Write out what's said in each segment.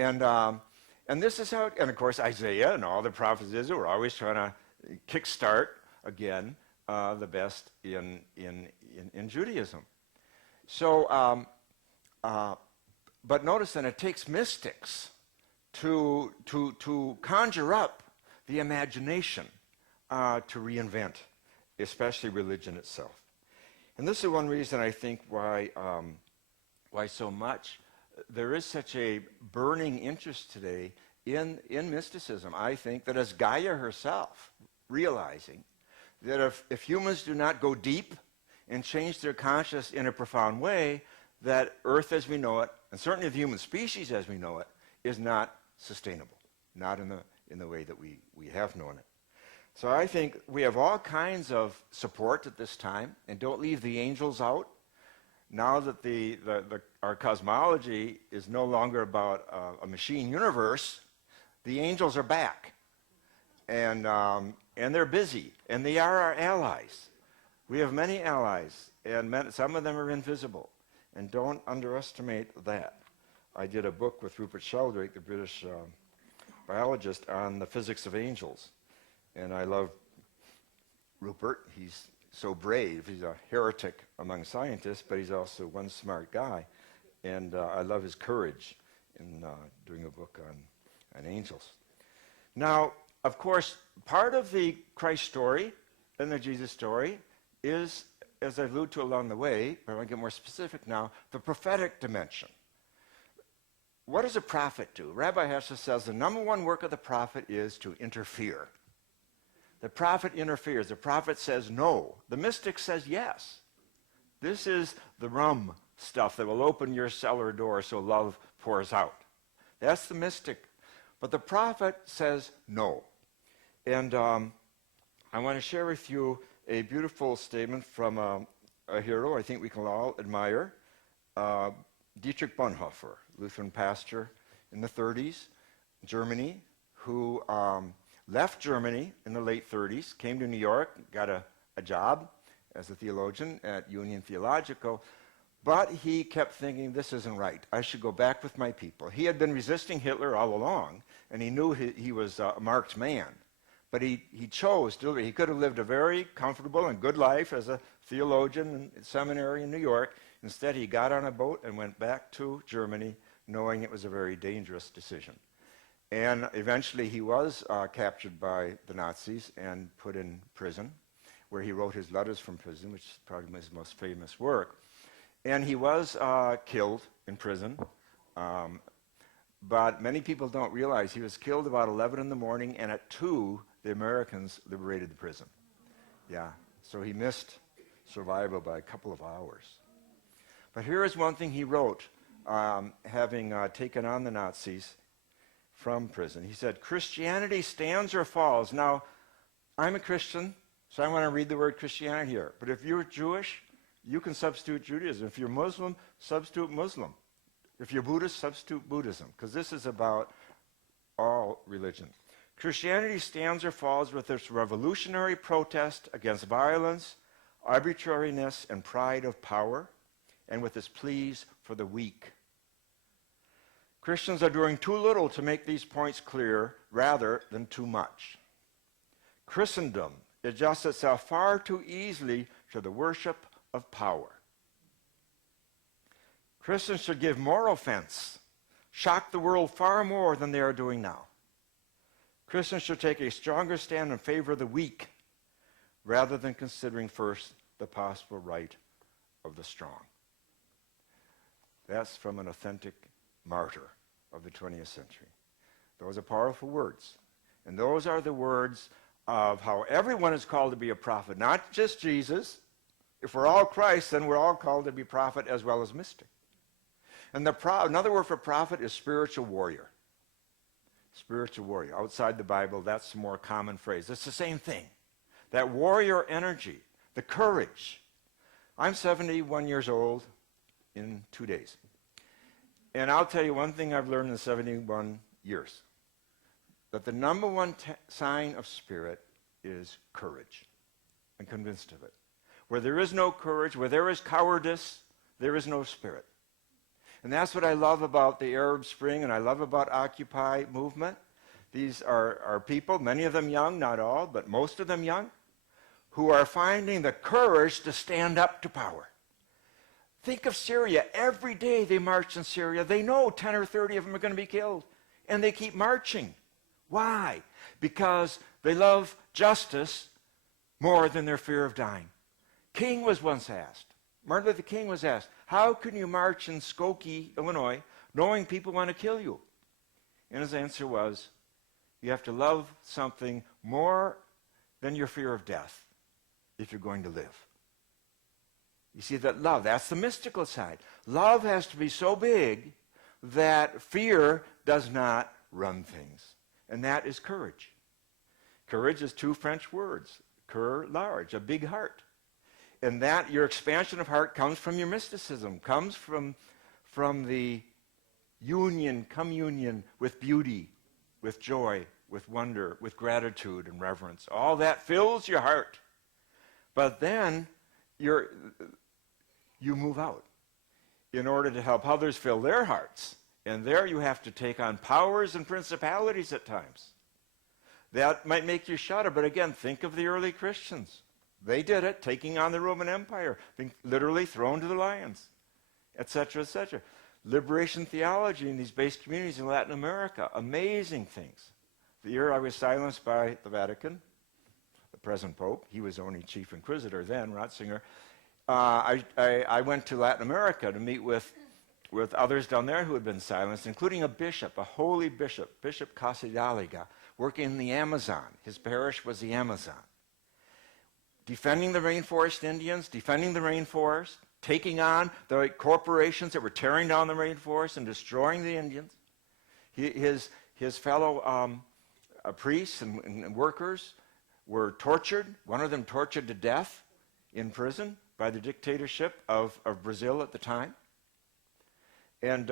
And this is how, and of course Isaiah and all the prophets were always trying to kickstart again the best in Judaism. So, but notice that it takes mystics to conjure up the imagination to reinvent, especially religion itself. And this is one reason I think why so much there is such a burning interest today in mysticism. I think that as Gaia herself realizing that if humans do not go deep and change their consciousness in a profound way, that Earth as we know it, and certainly the human species as we know it, is not sustainable, not in the way that we have known it. So I think we have all kinds of support at this time, and don't leave the angels out. Now that our cosmology is no longer about a machine universe, the angels are back, and they're busy, and they are our allies. We have many allies, and some of them are invisible, and don't underestimate that. I did a book with Rupert Sheldrake, the British biologist, on the physics of angels, and I love Rupert. He's so brave. He's a heretic among scientists, but he's also one smart guy, and I love his courage in doing a book on angels. Now, of course, part of the Christ story and the Jesus story is, as I allude to along the way, but I want to get more specific now, the prophetic dimension. What does a prophet do? Rabbi Hesher says the number one work of the prophet is to interfere. The prophet interferes. The prophet says no. The mystic says yes. This is the rum stuff that will open your cellar door so love pours out. That's the mystic. But the prophet says no. And I want to share with you a beautiful statement from a hero I think we can all admire, Dietrich Bonhoeffer, Lutheran pastor in the 30s, Germany, who left Germany in the late 30s, came to New York, got a job as a theologian at Union Theological, but he kept thinking, this isn't right. I should go back with my people. He had been resisting Hitler all along, and he knew he was a marked man. But he chose to. He could have lived a very comfortable and good life as a theologian in seminary in New York. Instead, he got on a boat and went back to Germany, knowing it was a very dangerous decision. And eventually he was captured by the Nazis and put in prison, where he wrote his letters from prison, which is probably his most famous work. And he was killed in prison. But many people don't realize he was killed about 11 in the morning, and at 2, the Americans liberated the prison. Yeah, so he missed survival by a couple of hours. But here is one thing he wrote, having taken on the Nazis from prison. He said, Christianity stands or falls. Now, I'm a Christian, so I want to read the word Christianity here. But if you're Jewish, you can substitute Judaism. If you're Muslim, substitute Muslim. If you're Buddhist, substitute Buddhism, because this is about all religion. Christianity stands or falls with its revolutionary protest against violence, arbitrariness, and pride of power, and with its pleas for the weak. Christians are doing too little to make these points clear, rather than too much. Christendom adjusts itself far too easily to the worship of power. Christians should give more offense, shock the world far more than they are doing now. Christians should take a stronger stand in favor of the weak, rather than considering first the possible right of the strong. That's from an authentic martyr of the 20th century. Those are powerful words. And those are the words of how everyone is called to be a prophet, not just Jesus. If we're all Christ, then we're all called to be prophet as well as mystic. And another word for prophet is spiritual warrior. Spiritual warrior. Outside the Bible, that's a more common phrase. It's the same thing. That warrior energy, the courage. I'm 71 years old in 2 days. And I'll tell you one thing I've learned in 71 years. That the number one sign of spirit is courage. I'm convinced of it. Where there is no courage, where there is cowardice, there is no spirit. And that's what I love about the Arab Spring and I love about Occupy movement. These are people, many of them young, not all, but most of them young, who are finding the courage to stand up to power. Think of Syria. Every day they march in Syria. They know 10 or 30 of them are going to be killed. And they keep marching. Why? Because they love justice more than their fear of dying. King was once asked, Martin Luther King was asked, how can you march in Skokie, Illinois, knowing people want to kill you? And his answer was, you have to love something more than your fear of death if you're going to live. You see that love, that's the mystical side. Love has to be so big that fear does not run things. And that is courage. Courage is two French words. Cœur, large, a big heart. And that, your expansion of heart comes from your mysticism, comes from the communion with beauty, with joy, with wonder, with gratitude and reverence. All that fills your heart. But then you move out in order to help others fill their hearts. And there you have to take on powers and principalities at times. That might make you shudder, but again, think of the early Christians. They did it, taking on the Roman Empire, being literally thrown to the lions, etc., etc. Liberation theology in these base communities in Latin America, amazing things. The year I was silenced by the Vatican, the present Pope, he was only chief inquisitor then, Ratzinger, I went to Latin America to meet with others down there who had been silenced, including a bishop, a holy bishop, Bishop Casadaliga, working in the Amazon. His parish was the Amazon. Defending the rainforest Indians, defending the rainforest, taking on the corporations that were tearing down the rainforest and destroying the Indians. His fellow priests and workers were tortured, one of them tortured to death in prison by the dictatorship of Brazil at the time. And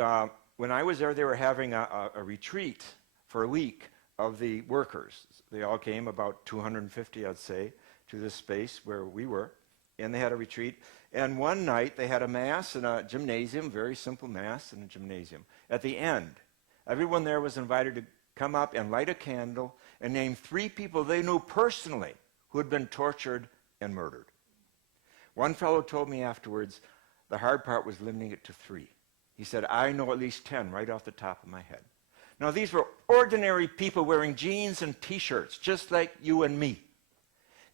when I was there, they were having a retreat for a week of the workers. They all came, about 250, I'd say, to this space where we were, and they had a retreat. And one night, they had a mass in a gymnasium, very simple mass in a gymnasium. At the end, everyone there was invited to come up and light a candle and name 3 people they knew personally who had been tortured and murdered. One fellow told me afterwards, the hard part was limiting it to 3. He said, I know at least 10 right off the top of my head. Now, these were ordinary people wearing jeans and T-shirts, just like you and me.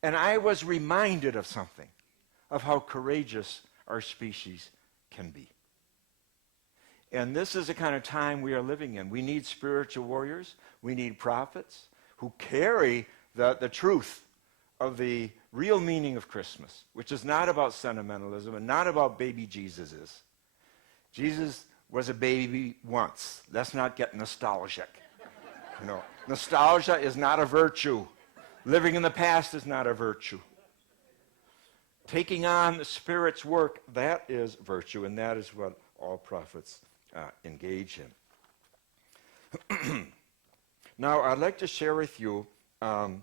And I was reminded of something, of how courageous our species can be. And this is the kind of time we are living in. We need spiritual warriors. We need prophets who carry the truth of the real meaning of Christmas, which is not about sentimentalism and not about baby Jesuses. Jesus was a baby once. Let's not get nostalgic. Nostalgia is not a virtue. Living in the past is not a virtue. Taking on the Spirit's work, that is virtue, and that is what all prophets engage in. Now, I'd like to share with you two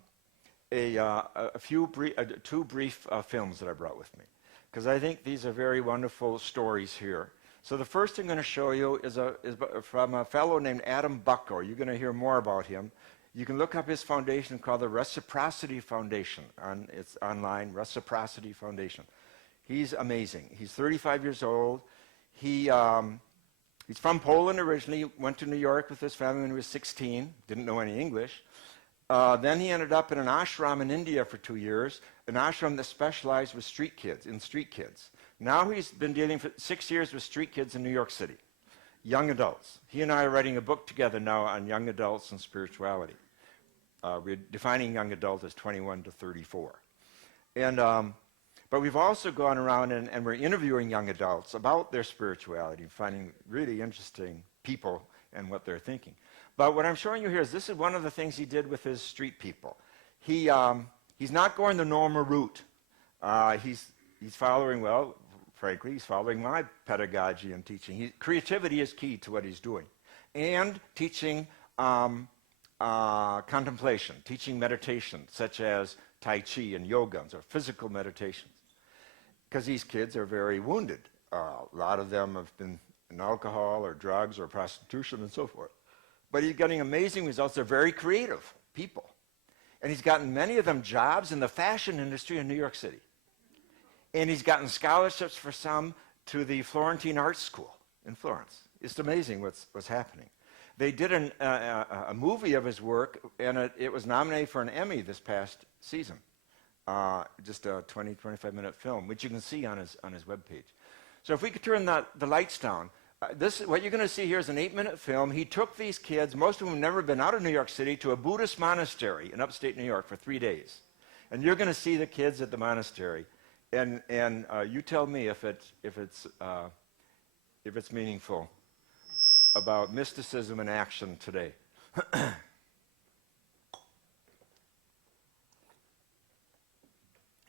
brief films that I brought with me, because I think these are very wonderful stories here. So the first I'm going to show you is from a fellow named Adam Bucko. You're going to hear more about him. You can look up his foundation called the Reciprocity Foundation. It's online, Reciprocity Foundation. He's amazing. He's 35 years old. He's from Poland originally, went to New York with his family when he was 16, didn't know any English. Then he ended up in an ashram in India for 2 years, an ashram that specialized with street kids. Now he's been dealing for 6 years with street kids in New York City, young adults. He and I are writing a book together now on young adults and spirituality. We're defining young adult as 21 to 34. But we've also gone around and we're interviewing young adults about their spirituality, finding really interesting people and what they're thinking. But what I'm showing you here is this is one of the things he did with his street people. He's not going the normal route. He's following, well, frankly, he's following my pedagogy and teaching. Creativity is key to what he's doing. And teaching contemplation, teaching meditation, such as Tai Chi and yogans or physical meditations. Because these kids are very wounded. A lot of them have been alcohol or drugs or prostitution and so forth. But he's getting amazing results. They're very creative people. And he's gotten many of them jobs in the fashion industry in New York City. And he's gotten scholarships for some to the Florentine Art School in Florence. It's amazing what's happening. They did a movie of his work, and it was nominated for an Emmy this past season. Just a 20, 25-minute film, which you can see on his webpage. So if we could turn the lights down, what you're going to see here is an 8-minute film. He took these kids, most of them have never been out of New York City, to a Buddhist monastery in upstate New York for 3 days. And you're going to see the kids at the monastery. And you tell me if it's meaningful about mysticism in action today.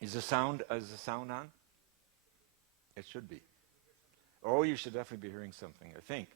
Is the sound on? It should be. Oh, you should definitely be hearing something, I think.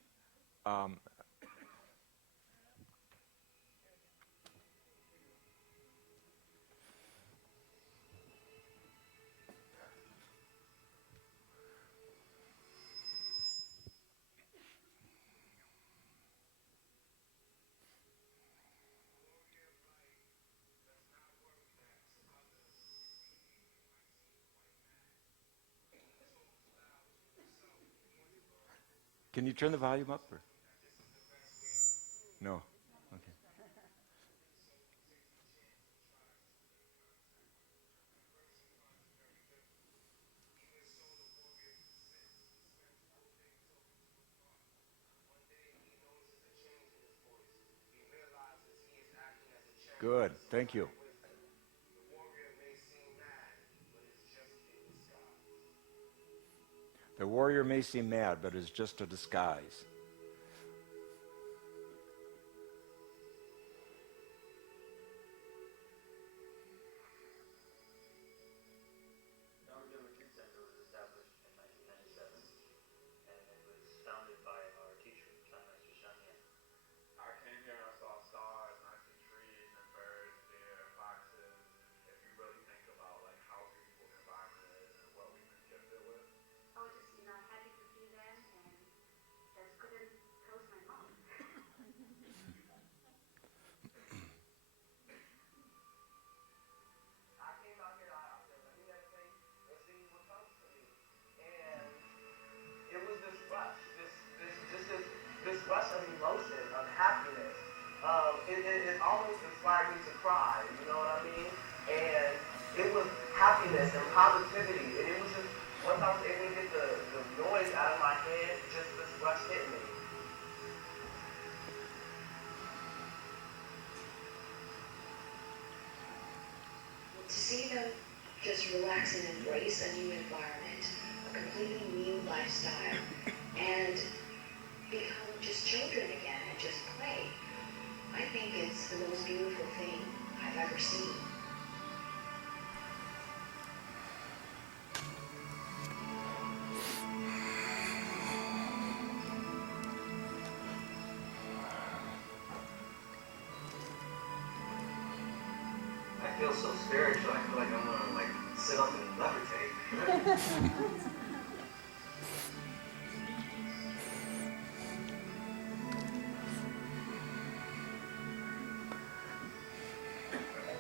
Can you turn the volume up? Or? No. Okay. Good. Thank you. The warrior may seem mad, but is just a disguise. It almost inspired me to cry, you know what I mean? And it was happiness and positivity. And it was just, once I was able to get the noise out of my head, just this rush hit me. To see them just relax and embrace a new environment, a completely new lifestyle, and become just children again and just play. I think it's the most beautiful thing I've ever seen. I feel so spiritual. I feel like I'm gonna sit up and levitate.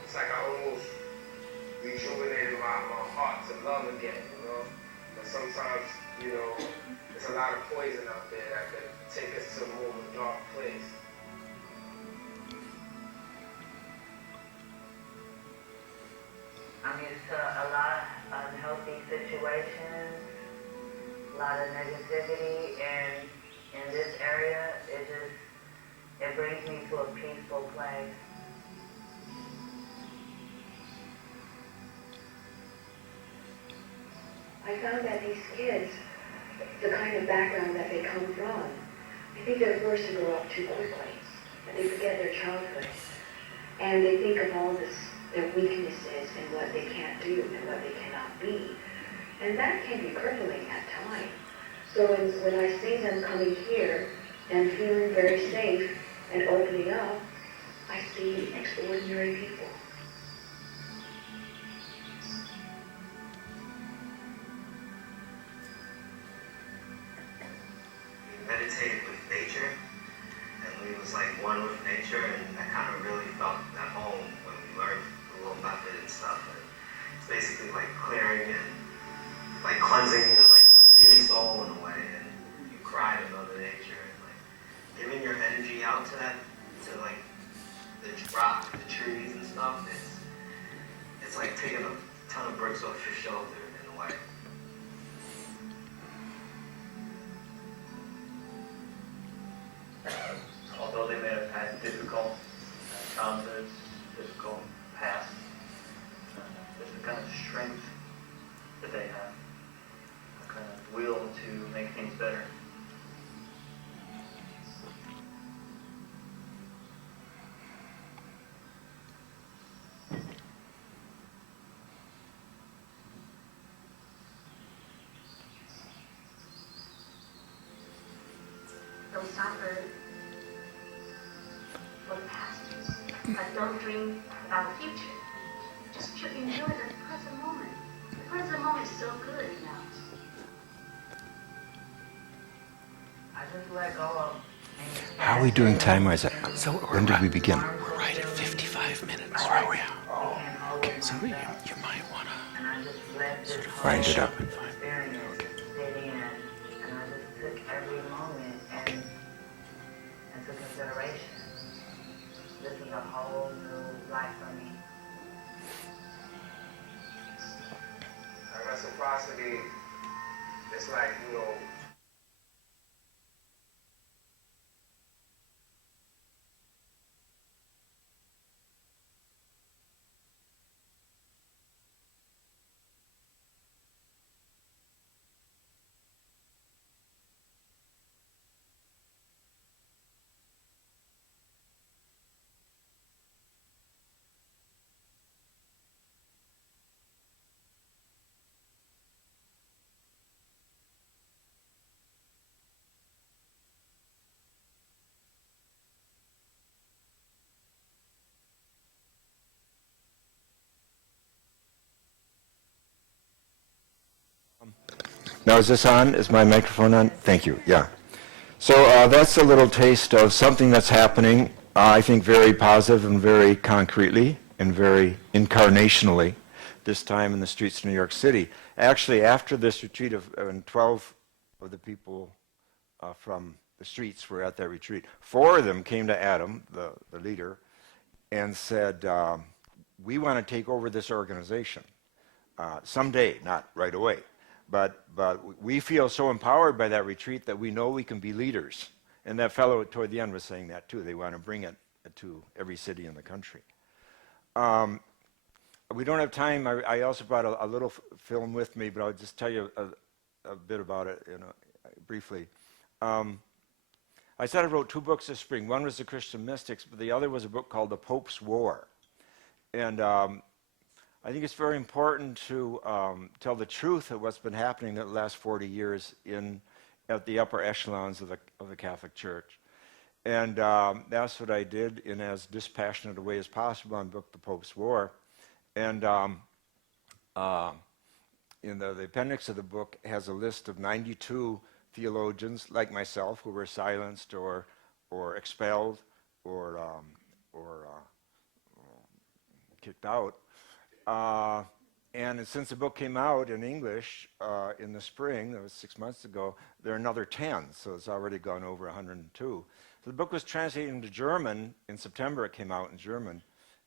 It's like I almost rejuvenated my heart to love again, you know? But sometimes, you know, there's a lot of poison out there that can take us to more of a dark place. I'm used to a lot of unhealthy situations, a lot of negativity, and in this area, it brings me to a peaceful place. I found that these kids, the kind of background that they come from, I think they're forced to grow up too quickly, and they forget their childhood, and they think of all their weaknesses and what they can't do and what they cannot be, and that can be crippling at times. So when I see them coming here and feeling very safe and opening up, I see extraordinary people. don't suffer for the past. But don't dream about the future. Just enjoy the present moment. The present moment is so good, you know. I just let go of. How are we doing time-wise? So When did we begin? We're right at 55 minutes. Oh, are we? Okay, so you might want And I just let this to Wind it whole up. experience sit in, and I just took every moment and into consideration. This is a whole new life for me. Reciprocity, it's like, you know, Now, is this on? Is my microphone on? Thank you. Yeah. So that's a little taste of something that's happening, I think very positive and very concretely and very incarnationally, this time in the streets of New York City. Actually, after this retreat and 12 of the people from the streets were at that retreat, 4 of them came to Adam, the leader, and said, we want to take over this organization someday, not right away. But we feel so empowered by that retreat that we know we can be leaders. And that fellow toward the end was saying that too. They want to bring it to every city in the country. We don't have time. I also brought a little film with me, but I'll just tell you a bit about it briefly. I said I wrote 2 books this spring. One was The Christian Mystics, but the other was a book called The Pope's War. And I think it's very important to tell the truth of what's been happening the last 40 years at the upper echelons of the Catholic Church. And that's what I did in as dispassionate a way as possible on the book The Pope's War. And in the appendix of the book has a list of 92 theologians like myself who were silenced or expelled or kicked out. And since the book came out in English in the spring, that was 6 months ago, there are another 10, so it's already gone over 102. So the book was translated into German. In September it came out in German,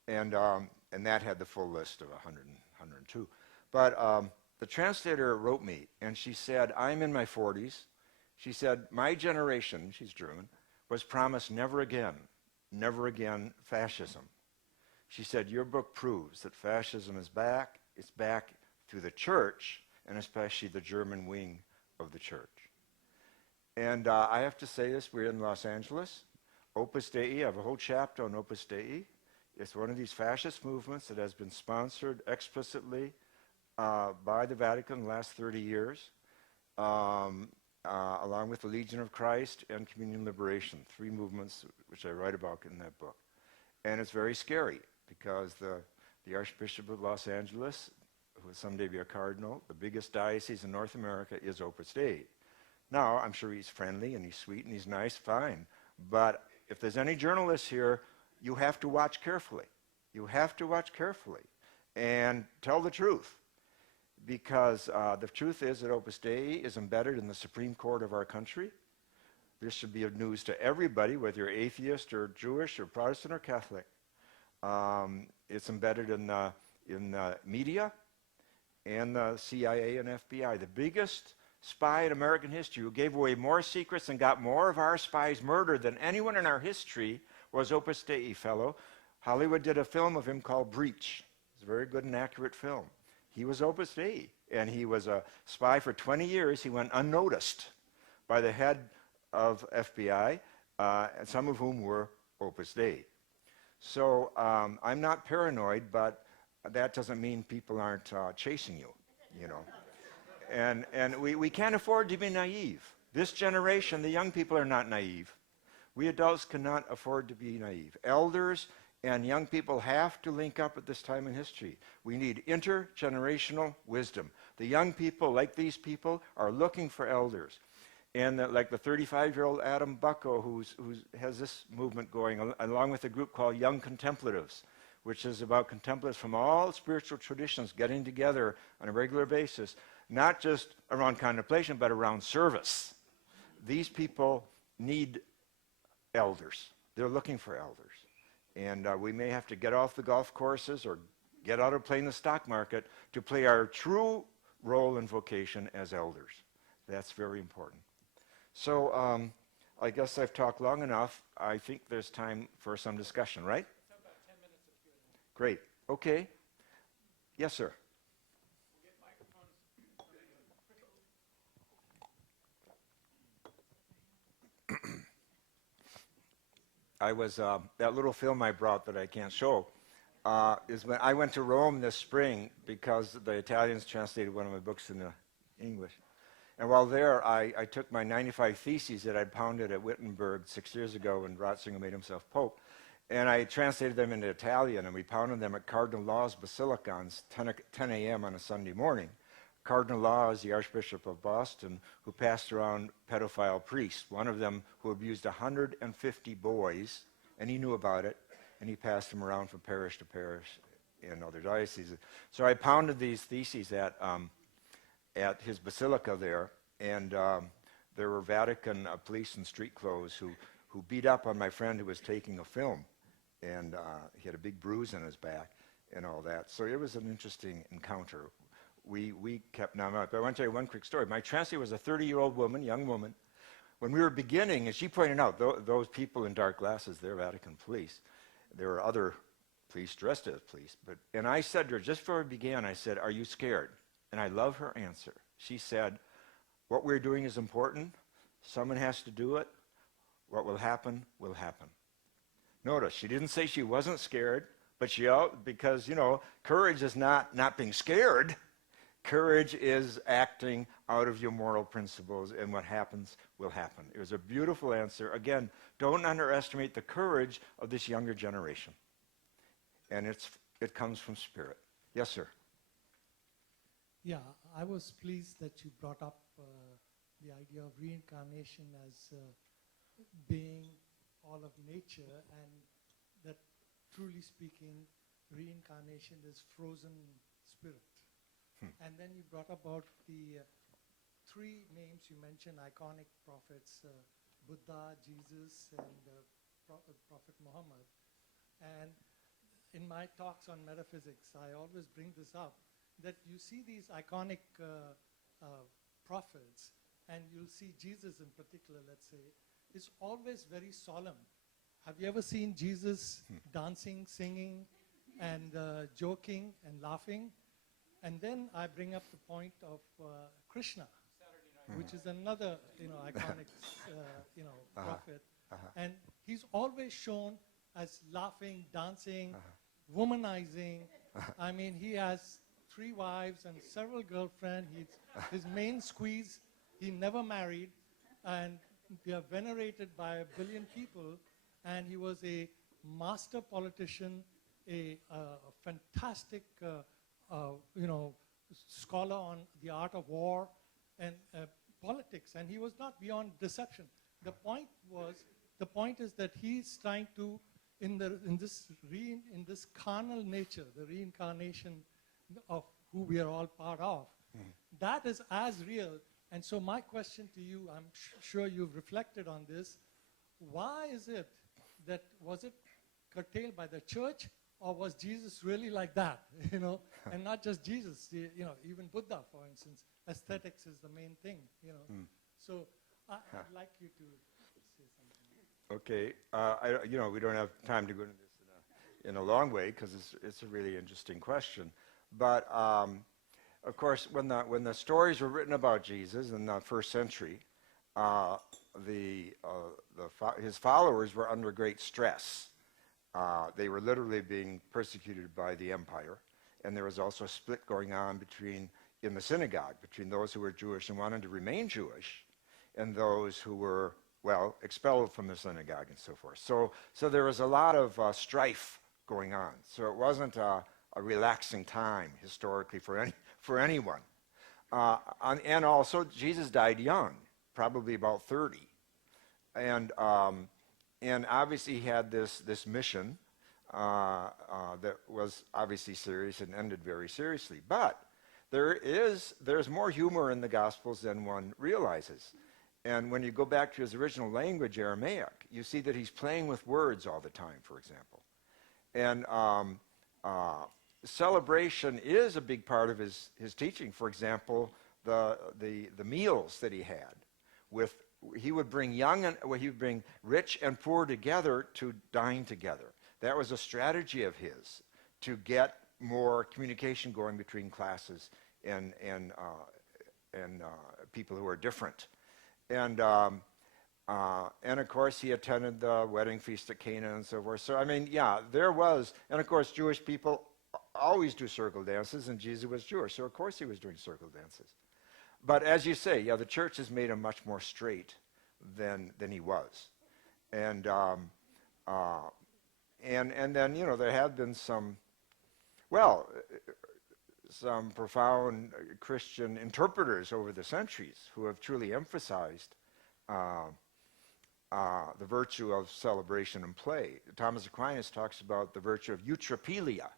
and that had the full list of 102. But the translator wrote me, and she said, I'm in my 40s. She said, my generation, she's German, was promised never again fascism. She said, your book proves that fascism is back. It's back through the church, and especially the German wing of the church. And I have to say this, we're in Los Angeles. Opus Dei, I have a whole chapter on Opus Dei. It's one of these fascist movements that has been sponsored explicitly by the Vatican in the last 30 years, along with the Legion of Christ and Communion Liberation, 3 movements which I write about in that book. And it's very scary, because the Archbishop of Los Angeles, who will someday be a cardinal, the biggest diocese in North America, is Opus Dei. Now, I'm sure he's friendly and he's sweet and he's nice, fine. But if there's any journalists here, you have to watch carefully. You have to watch carefully and tell the truth. Because the truth is that Opus Dei is embedded in the Supreme Court of our country. This should be of news to everybody, whether you're atheist or Jewish or Protestant or Catholic. It's embedded in media and the CIA and FBI. The biggest spy in American history who gave away more secrets and got more of our spies murdered than anyone in our history was Opus Dei fellow. Hollywood did a film of him called Breach. It's a very good and accurate film. He was Opus Dei, and he was a spy for 20 years. He went unnoticed by the head of FBI, and some of whom were Opus Dei. So I'm not paranoid, but that doesn't mean people aren't chasing you, you know. And we can't afford to be naive. This generation, the young people are not naive. We adults cannot afford to be naive. Elders and young people have to link up at this time in history. We need intergenerational wisdom. The young people, like these people, are looking for elders. And like the 35-year-old Adam Bucko, who has this movement going, along with a group called Young Contemplatives, which is about contemplatives from all spiritual traditions getting together on a regular basis, not just around contemplation, but around service. These people need elders. They're looking for elders. And we may have to get off the golf courses or get out of playing the stock market to play our true role and vocation as elders. That's very important. So I guess I've talked long enough. I think there's time for some discussion, right? About 10 minutes of Q&A. Great. Okay. Yes, sir. We'll get microphones. I was, that little film I brought that I can't show, is when I went to Rome this spring because the Italians translated one of my books into English. And while there, I took my 95 theses that I'd pounded at Wittenberg 6 years ago when Ratzinger made himself Pope, and I translated them into Italian, and we pounded them at Cardinal Law's Basilica on 10 a.m. on a Sunday morning. Cardinal Law is the Archbishop of Boston, who passed around pedophile priests, one of them who abused 150 boys, and he knew about it, and he passed them around from parish to parish in other dioceses. So I pounded these theses at his basilica there, and there were Vatican police in street clothes who beat up on my friend who was taking a film, and he had a big bruise on his back and all that. So it was an interesting encounter. We kept numb up. I want to tell you one quick story. My translator was a 30-year-old woman, young woman. When we were beginning, and she pointed out, those people in dark glasses, they're Vatican police. There were other police dressed as police. And I said to her, just before we began, I said, "Are you scared?" And I love her answer. She said, "What we're doing is important. Someone has to do it. What will happen, will happen." Notice, she didn't say she wasn't scared, but because, courage is not being scared. Courage is acting out of your moral principles, and what happens will happen. It was a beautiful answer. Again, don't underestimate the courage of this younger generation. And it comes from spirit. Yes, sir. Yeah, I was pleased that you brought up the idea of reincarnation as being all of nature, and that, truly speaking, reincarnation is frozen spirit. And then you brought about the three names you mentioned, iconic prophets, Buddha, Jesus, and Prophet Muhammad. And in my talks on metaphysics, I always bring this up, that you see these iconic prophets, and you'll see Jesus in particular, let's say, is always very solemn. Have you ever seen Jesus dancing, singing, and joking and laughing? And then I bring up the point of Krishna, which is another, iconic, prophet. And he's always shown as laughing, dancing, womanizing. I mean, he has 3 wives and several girlfriends. His main squeeze, he never married, and they are venerated by 1 billion people. And he was a master politician, a fantastic scholar on the art of war and politics, and he was not beyond deception. The point is that he's trying to, in this carnal nature, the reincarnation of who we are all part of, that is as real. And so my question to you, I'm sure you've reflected on this, why is it that, was it curtailed by the church, or was Jesus really like that, and not just Jesus, even Buddha, for instance, aesthetics is the main thing, So I'd like you to say something. Okay, we don't have time to go into this in a long way because it's a really interesting question. But of course, when the stories were written about Jesus in the first century, his followers were under great stress. They were literally being persecuted by the empire, and there was also a split going on in the synagogue between those who were Jewish and wanted to remain Jewish, and those who were, well, expelled from the synagogue and so forth. So there was a lot of strife going on. So it wasn't a relaxing time historically for anyone. And also, Jesus died young, probably about 30. And obviously he had this mission that was obviously serious and ended very seriously. But there's more humor in the Gospels than one realizes. And when you go back to his original language, Aramaic, you see that he's playing with words all the time, for example. And celebration is a big part of his teaching. For example, the meals that he had he would bring rich and poor together to dine together. That was a strategy of his to get more communication going between classes and people who are different. And of course he attended the wedding feast at Cana and so forth. So I mean, yeah, there was, and of course Jewish people always do circle dances, and Jesus was Jewish, so of course he was doing circle dances. But as you say, yeah, the church has made him much more straight than he was. And then, you know, there have been some profound Christian interpreters over the centuries who have truly emphasized the virtue of celebration and play. Thomas Aquinas talks about the virtue of Neutropenia,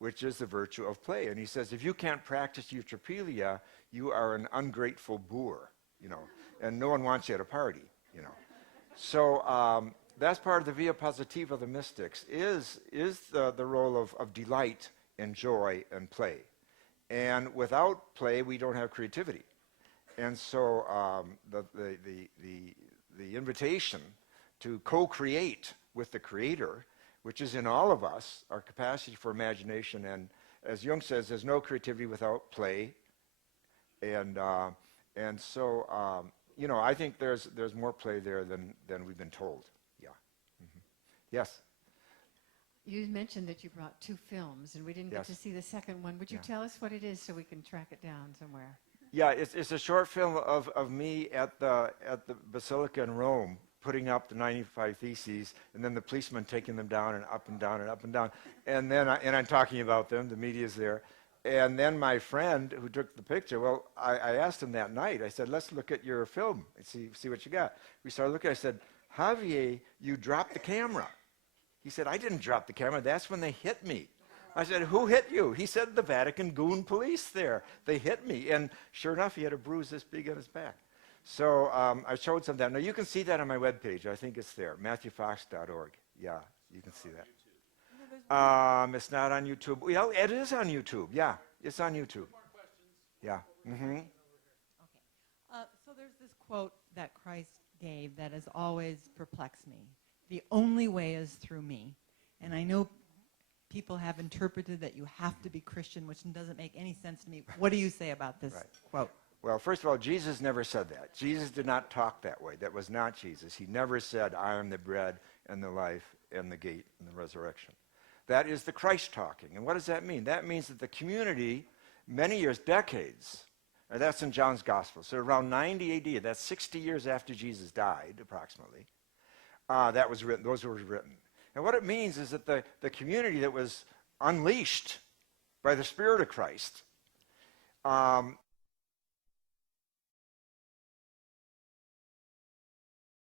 which is the virtue of play. And he says, if you can't practice Neutropenia, you are an ungrateful boor, you know, and no one wants you at a party, you know. So that's part of the via positiva of the mystics, is the role of delight and joy and play. And without play, we don't have creativity. And so the invitation to co-create with the Creator, which is in all of us, our capacity for imagination, and as Jung says, there's no creativity without play. And so you know, I think there's more play there than we've been told. Yeah. Mm-hmm. Yes. You mentioned that you brought 2 films, and we didn't get to see the second one. Would you tell us what it is so we can track it down somewhere? Yeah, it's a short film of me at the Basilica in Rome, putting up the 95 Theses, and then the policeman taking them down and up and down and up and down. And then I'm talking about them, the media's there. And then my friend who took the picture, well, I asked him that night, I said, let's look at your film and see what you got. We started looking, I said, Javier, you dropped the camera. He said, I didn't drop the camera, that's when they hit me. I said, who hit you? He said, the Vatican goon police there. They hit me. And sure enough, he had a bruise this big on his back. So I showed some of that. Now, you can see that on my webpage. I think it's there, MatthewFox.org. Yeah, you can see that. It's not on YouTube. Well, it is on YouTube. Yeah, it's on YouTube. Yeah. Mm-hmm. Okay. So there's this quote that Christ gave that has always perplexed me. The only way is through me. And I know people have interpreted that you have to be Christian, which doesn't make any sense to me. What do you say about this quote? Well, first of all, Jesus never said that. Jesus did not talk that way. That was not Jesus. He never said, I am the bread and the life and the gate and the resurrection. That is the Christ talking. And what does that mean? That means that the community, many years, decades, and that's in John's Gospel, so around 90 AD, that's 60 years after Jesus died, approximately, that was written, those were written. And what it means is that the community that was unleashed by the Spirit of Christ